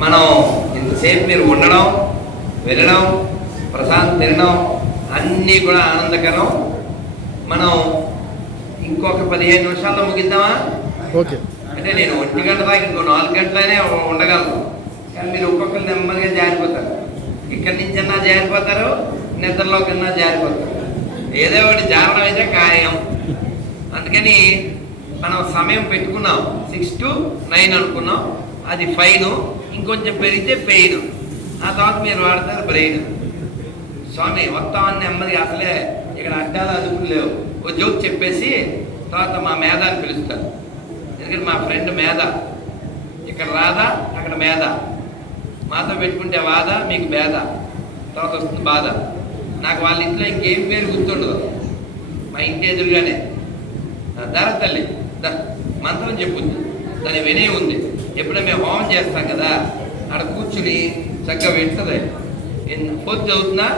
మనం ఇంతసేపు మీరు ఉండడం వెళ్ళడం ప్రశాంత్ తినడం అన్నీ కూడా ఆనందకరం. మనం ఇంకొక పదిహేను నిమిషాల్లో ముగిద్దామా? ఓకే. అంటే నేను ఒంటి గంట దాకా ఇంకో నాలుగు గంటలనే ఉండగలను. కానీ మీరు ఒక్కొక్కరు నెమ్మదిగా జారిపోతారు. ఇక్కడి నుంచన్నా జారిపోతారు నిద్రలో కన్నా జారిపోతారు. ఏదో ఒకటి జారడం అయితే ఖాయం. అందుకని మనం సమయం పెట్టుకున్నాం. సిక్స్ టు నైన్ అనుకున్నాం. అది ఫైన్. ఇంకొంచెం పెరిగితే పెయిన్. ఆ తర్వాత మీరు వాడతారు బ్రెయిన్. స్వామి మొత్తం అన్ని నెమ్మది అసలే ఇక్కడ అడ్డాలు అదుపులు లేవు. ఓ జోక్ చెప్పేసి తర్వాత మా మేధాని పిలుస్తారు. ఎందుకంటే మా ఫ్రెండ్ మేధ. ఇక్కడ రాధా అక్కడ మేధ. మాతో పెట్టుకుంటే వాద మీకు భేద. తర్వాత వస్తుంది బాధ. నాకు వాళ్ళ ఇంట్లో ఇంకేం పేరు గుర్తుండదు. మా ఇంటి ఎదురుగానే. ధర తల్లి ద మంత్రం చెప్పుంది దాని వినయం ఉంది. ఎప్పుడైనా మేము హోమం చేస్తాం కదా అక్కడ కూర్చుని చక్కగా పెడుతుంది పూర్తి చదువుతున్నా